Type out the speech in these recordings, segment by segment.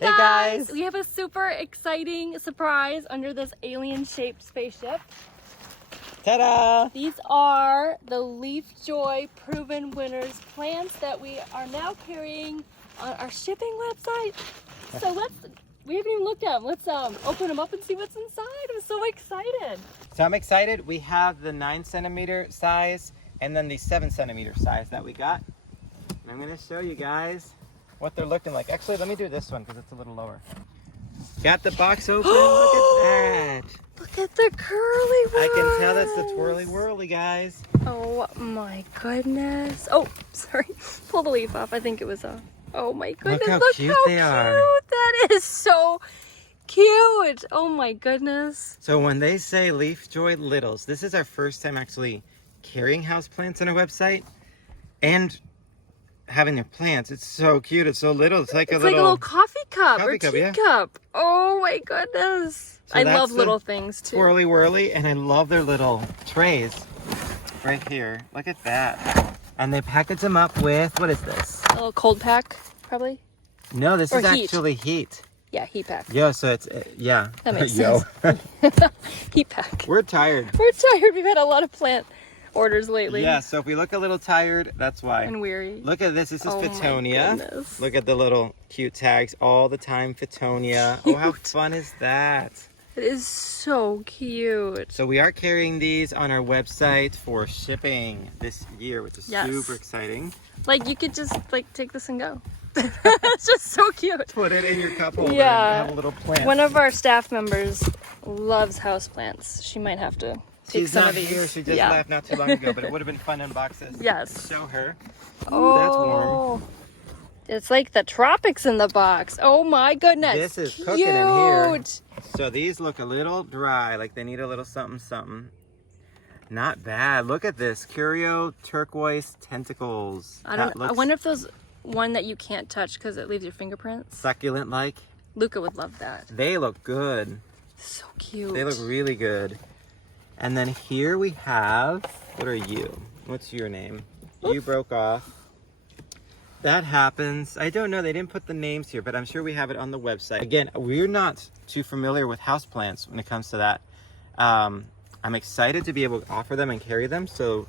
Hey guys! We have a super exciting surprise under this alien-shaped spaceship. Ta-da! These are the Leafjoy Proven Winners plants that we are now carrying on our shipping website. So we haven't even looked at them. Let's open them up and see what's inside. I'm so excited. So I'm excited. We have the 9-centimeter size and then the 7-centimeter size that we got. And I'm going to show you guys what they're looking like. Actually, let me do this one because it's a little lower. Got the box open. Look at that. Look at the curly ones. I can tell that's the twirly whirly, guys. Oh my goodness. Oh, sorry. Pull the leaf off. I think it was a... Oh my goodness. Look how cute they are. That is so cute. Oh my goodness. So when they say Leafjoy Littles, this is our first time actually carrying houseplants on our website and having their plants. It's so cute. It's so little. It's like a little coffee cup or cup, teacup. Oh my goodness. So I love little things too. Twirly whirly, and I love their little trays right here. Look at that. And they package them up with, what is this? A little cold pack, probably? No, this or is heat. actually heat. Yeah, heat pack. Yo, so it's, yeah. That makes sense. Heat pack. We're tired. We're tired. We've had a lot of plant orders lately. Yeah, so if we look a little tired, that's why. And weary. Look at this. This is Oh Fittonia. my goodness. Look at the little cute tags all the time. Fittonia. Oh, how fun is that? It is so cute. So we are carrying these on our website for shipping this year, which is super exciting. Like you could just like take this and go. It's just so cute. Put it in your cup holder and have a little plant. One of our staff members loves houseplants. She might have to take She's some not of these. here. She just left not too long ago, but it would have been fun to unbox this. Yes. Show her. Oh, that's warm. It's like the tropics in the box. Oh my goodness. This is cooking in here. So these look a little dry, like they need a little something something. Not bad. Look at this. Curio turquoise tentacles. I wonder if those one that you can't touch because it leaves your fingerprints. Succulent like. Luca would love that. They look good. So cute. They look really good. And then here we have, what are you? What's your name? Oops. You broke off. That happens. I don't know. They didn't put the names here, but I'm sure we have it on the website. Again, we're not too familiar with houseplants when it comes to that. I'm excited to be able to offer them and carry them so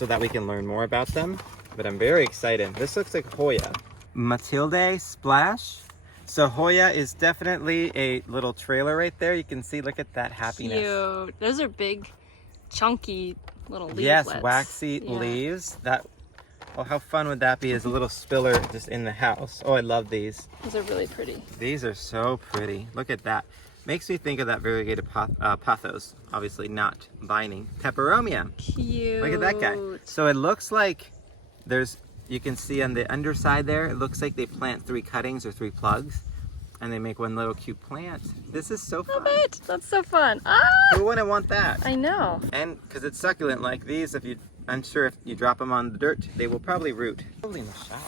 that we can learn more about them. But I'm very excited. This looks like Hoya. Matilde Splash. So Hoya is definitely a little trailer right there. You can see, look at that happiness. Cute. Those are big, chunky little leaves. Yes, waxy leaves. Oh, how fun would that be as a little spiller just in the house. Oh, I love these. These are really pretty. These are so pretty. Look at that. Makes me think of that variegated pothos. Obviously not binding. Peperomia. Cute. Look at that guy. So it looks like you can see on the underside there, it looks like they plant 3 cuttings or 3 plugs. And they make one little cute plant. This is so fun. Love it. That's so fun. Ah! Who wouldn't want that? I know. And because it's succulent like these, I'm sure if you drop them on the dirt, they will probably root. Probably in the shop.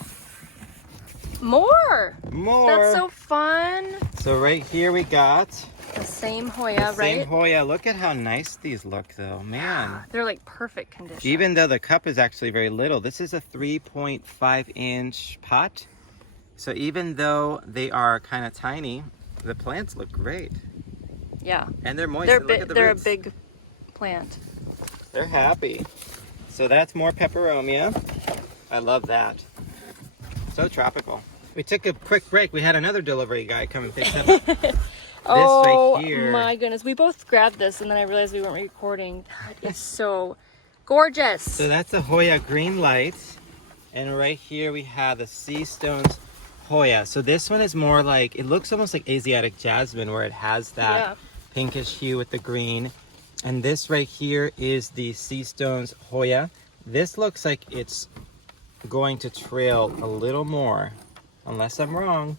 More. That's so fun. So right here we got the same Hoya, right? Same Hoya. Look at how nice these look though, man. They're like perfect condition. Even though the cup is actually very little, this is a 3.5-inch pot. So even though they are kind of tiny, the plants look great. Yeah. And they're moist. They're a big plant. They're happy. So that's more peperomia. I love that. So tropical. We took a quick break. We had another delivery guy come and pick up this right here. My goodness. We both grabbed this and then I realized we weren't recording. That is so gorgeous. So that's the Hoya green light. And right here we have the Sea Stones Hoya. So this one is more like, it looks almost like Asiatic jasmine where it has that pinkish hue with the green. And this right here is the Sea Stones Hoya. This looks like it's going to trail a little more, unless I'm wrong.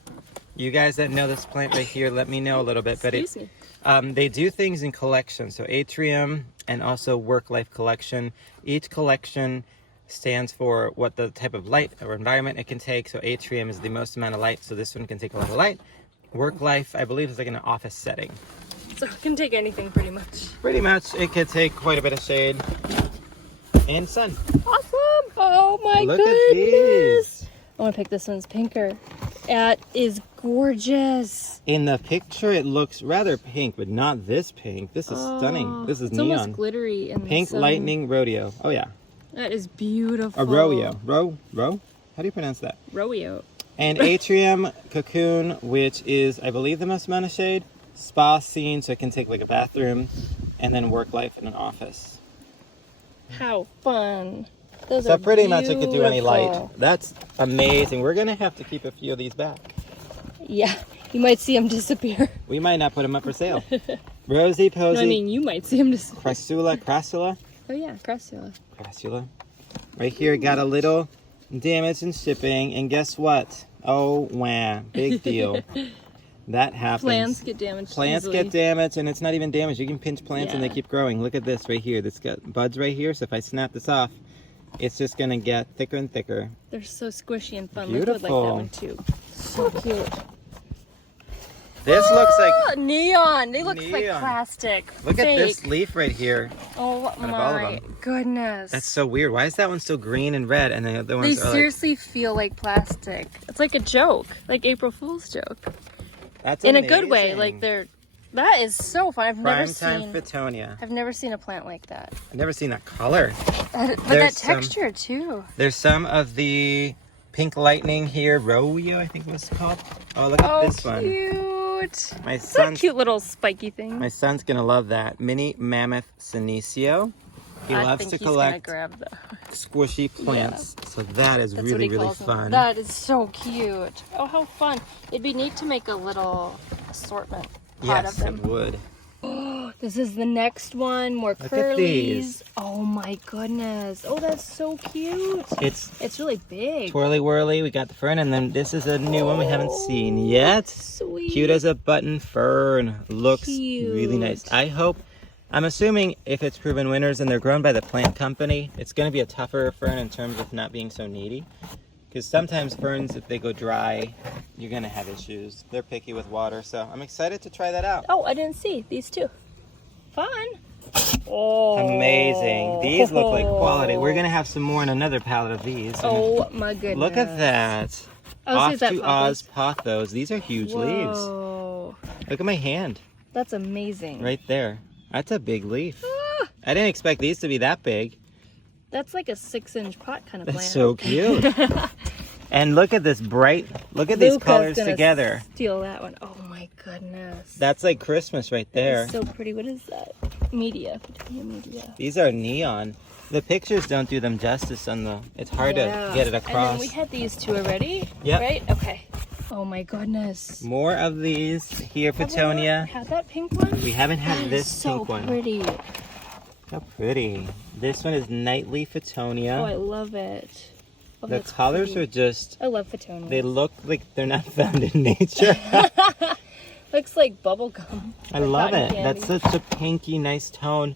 You guys that know this plant right here, let me know a little bit. But they do things in collections. So atrium and also work life collection. Each collection stands for what the type of light or environment it can take. So atrium is the most amount of light. So this one can take a lot of light. Work life, I believe, is like in an office setting. So it can take anything pretty much. Pretty much. It could take quite a bit of shade and sun. Awesome. Oh my goodness. Look at these. I want to pick this one's pinker. It is gorgeous. In the picture, it looks rather pink, but not this pink. This is stunning. This is it's neon. Almost glittery in Pink the sun. lightning rodeo. Oh yeah. That is beautiful. A rodeo. Row? How do you pronounce that? Rodeo. And atrium cocoon, which is, I believe, the most amount of shade. Spa scene, so it can take like a bathroom, and then work life in an office. How fun. Those So are pretty much it could do any light. beautiful. That's amazing. We're gonna have to keep a few of these back. Yeah, you might see them disappear. We might not put them up for sale. Rosy Posy. No, I mean, you might see them disappear. Crassula. Oh yeah, crassula. Crassula. Right here, got a little damage in shipping, and guess what? Oh, wow, big deal. That happens. Plants get damaged. Plants easily. get damaged, and it's not even damaged. You can pinch plants and they Yeah. keep growing. Look at this right here. This got buds right here, so if I snap this off, it's just gonna get thicker and thicker. They're so squishy and fun. Beautiful. Liquid like that one too. So cute. This looks like, neon. They look like Neon. plastic. look at Fake. this leaf right here. Oh of all of my them. goodness. That's so weird. Why is that one still green and red, and the other They ones are like, seriously feel like plastic. It's like a joke, like April Fool's joke. that's In a good way, amazing. like they're. That is so fun. I've never Primetime seen. Fittonia. I've never seen a plant like that. I've never seen that color. But that There's some- texture too. There's some of the pink lightning here, Rodeo, I think it was called. Oh, look at this one. Cute. My It's a son's, cute little spiky thing. my son's gonna love that. Mini Mammoth Senecio. He I loves think to he's gonna collect grab the. squishy plants. So that is That's what really, he really calls them. fun. That is so cute. Oh, how fun! It'd be neat to make a little assortment pot Yes, of it them. would. Oh, this is the next one. More Look at curlies. these. Oh my goodness! Oh, that's so cute. It's really big. twirly whirly. We got the fern, and then this is a new one we haven't seen yet. Sweet. Cute as a button fern. Looks really nice. Cute. I'm assuming if it's Proven Winners and they're grown by the plant company, it's going to be a tougher fern in terms of not being so needy. Because sometimes ferns, if they go dry, you're going to have issues. They're picky with water, so I'm excited to try that out. Oh, I didn't see these two. Fun. Oh. Amazing. These look like quality. We're going to have some more in another pallet of these. Oh my goodness. Look at that. Oh, Off see, is that to Oz Pothos. These are huge leaves. Whoa. Look at my hand That's amazing. right there. That's a big leaf. Ah, I didn't expect these to be that big. that's like a 6-inch pot kind of That's plant. so cute. And look at this bright, look at these Luca's colors gonna together. Steal that one. Oh my goodness. That's like Christmas right there. It's so pretty. What is that? Media. Media. These are neon. The pictures don't do them justice on the, it's hard to get it And across. then we had these two already. Yep. Right? Okay. Oh my goodness. More of these here, Have we Petunia. not had that pink one? We haven't had That this is so pink one. pretty. How pretty. This one is Nightly Oh, I Fittonia. love it. Oh, The that's colors pretty. are just, I love Fittonia. they look like they're not found in nature. Looks like bubble gum. I or love cotton it. candy. That's such a pinky, nice tone.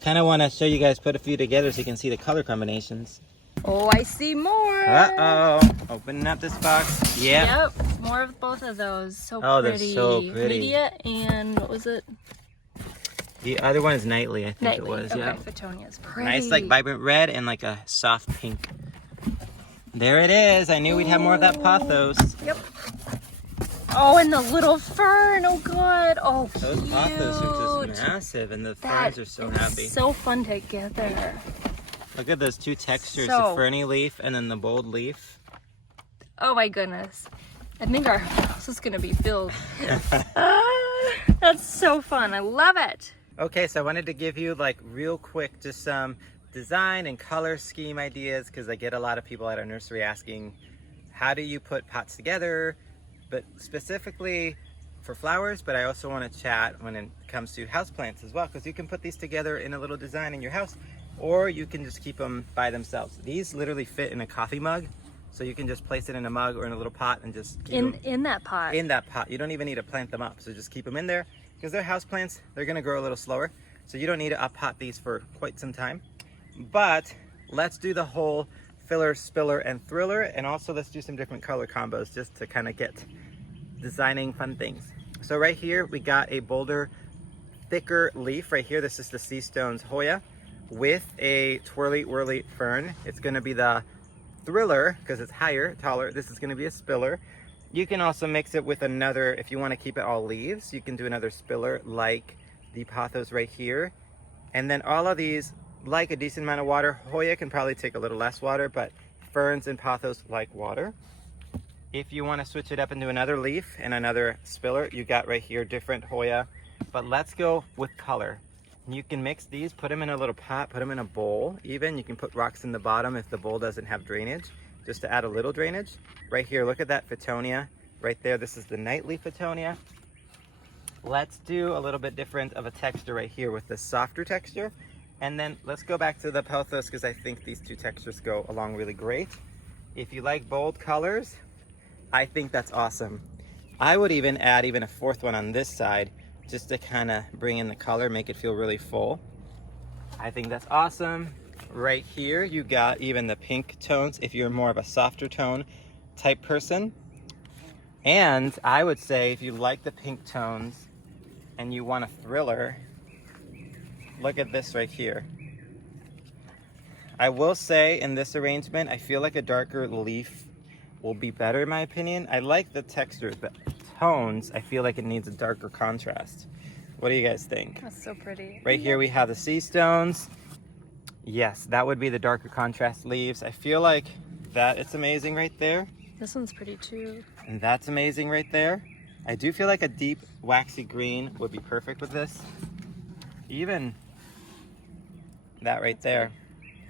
Kind of want to show you guys, put a few together so you can see the color combinations. Oh, I see more. Uh-oh. Opening up this box. Yep. Yep, more of both of those. So Oh, they're pretty. so pretty. Media and what was it? The other one is Nightly, I think Nightly. it was. Okay, Yeah. Fitonia's pretty. Nice, like vibrant red and like a soft pink. There it is. I knew we'd have more of that pothos. Yep. Oh, and the little fern. Oh, God. Oh, Those cute. pothos are just massive, and the That ferns are so is happy. so fun together. Look at those two textures, So- the ferny leaf and then the bold leaf. Oh, my goodness. I think our house is going to be filled. That's so fun. I love it. Okay, so I wanted to give you like real quick just some design and color scheme ideas because I get a lot of people at our nursery asking, how do you put pots together? But specifically for flowers, but I also want to chat when it comes to houseplants as well, because you can put these together in a little design in your house, or you can just keep them by themselves. These literally fit in a coffee mug, so you can just place it in a mug or in a little pot and just keep them In that pot. in that pot. You don't even need to plant them up, so just keep them in there, because they're houseplants. They're going to grow a little slower, so you don't need to up-pot these for quite some time. But let's do the whole filler, spiller, and thriller, and also let's do some different color combos just to kind of get designing fun things. So right here we got a bolder, thicker leaf right here. This is the Sea Stones Hoya with a twirly whirly fern. It's going to be the thriller because it's higher, taller. This is going to be a spiller. You can also mix it with another, if you want to keep it all leaves, you can do another spiller like the pothos right here. And then all of these like a decent amount of water. Hoya can probably take a little less water, but ferns and pothos like water. If you want to switch it up and do another leaf and another spiller, you got right here different Hoya. But let's go with color. You can mix these, put them in a little pot, put them in a bowl even. You can put rocks in the bottom if the bowl doesn't have drainage, just to add a little drainage. Right here, look at that Fittonia right there. This is the nightly Fittonia. Let's do a little bit different of a texture right here with the softer texture. And then let's go back to the pothos because I think these two textures go along really great. If you like bold colors, I think that's awesome. I would even add a fourth one on this side just to kind of bring in the color, make it feel really full. I think that's awesome. Right here, you got even the pink tones if you're more of a softer tone type person. And I would say if you like the pink tones and you want a thriller, look at this right here. I will say in this arrangement, I feel like a darker leaf will be better in my opinion. I like the textures, but tones, I feel like it needs a darker contrast. What do you guys think? That's so pretty. Right here we have the sea stones. Yes, that would be the darker contrast leaves. I feel like that it's amazing right there. This one's pretty too. And that's amazing right there. I do feel like a deep waxy green would be perfect with this. Even that right there.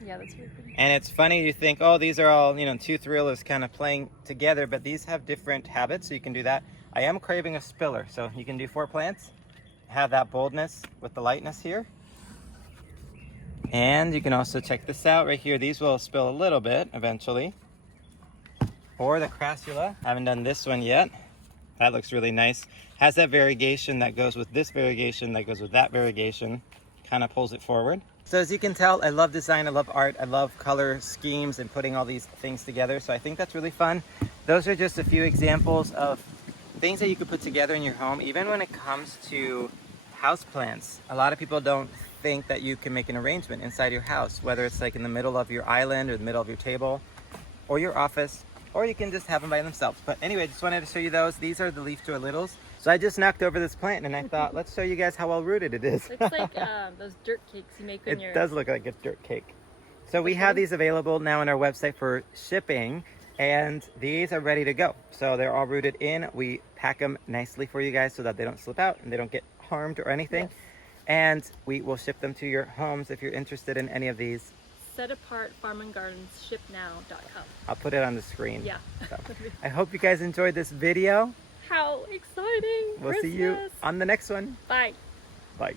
Yeah, that's really pretty. And it's funny, you think, oh, these are all, two thrillers kind of playing together, but these have different habits, so you can do that. I am craving a spiller, so you can do 4 plants, have that boldness with the lightness here. And you can also check this out right here. These will spill a little bit eventually. Or the crassula. I haven't done this one yet. That looks really nice. Has that variegation that goes with this variegation, that goes with that variegation. Kind of pulls it forward. So as you can tell, I love design, I love art, I love color schemes and putting all these things together. So I think that's really fun. Those are just a few examples of things that you could put together in your home. Even when it comes to houseplants, a lot of people don't think that you can make an arrangement inside your house, whether it's like in the middle of your island or the middle of your table or your office, or you can just have them by themselves. But anyway, just wanted to show you those. These are the Leafjoy Littles. So I just knocked over this plant and I thought, let's show you guys how well rooted it is. Looks like those dirt cakes you make when It does look like a dirt cake. So we have these available now on our website for shipping, and these are ready to go. So they're all rooted in. We pack them nicely for you guys so that they don't slip out and they don't get harmed or anything. Yes. And we will ship them to your homes if you're interested in any of these. Set Apart Farm and Gardens, shipnow.com. I'll put it on the screen. Yeah. So, I hope you guys enjoyed this video. How exciting! We'll Christmas. see you on the next one. Bye. Bye.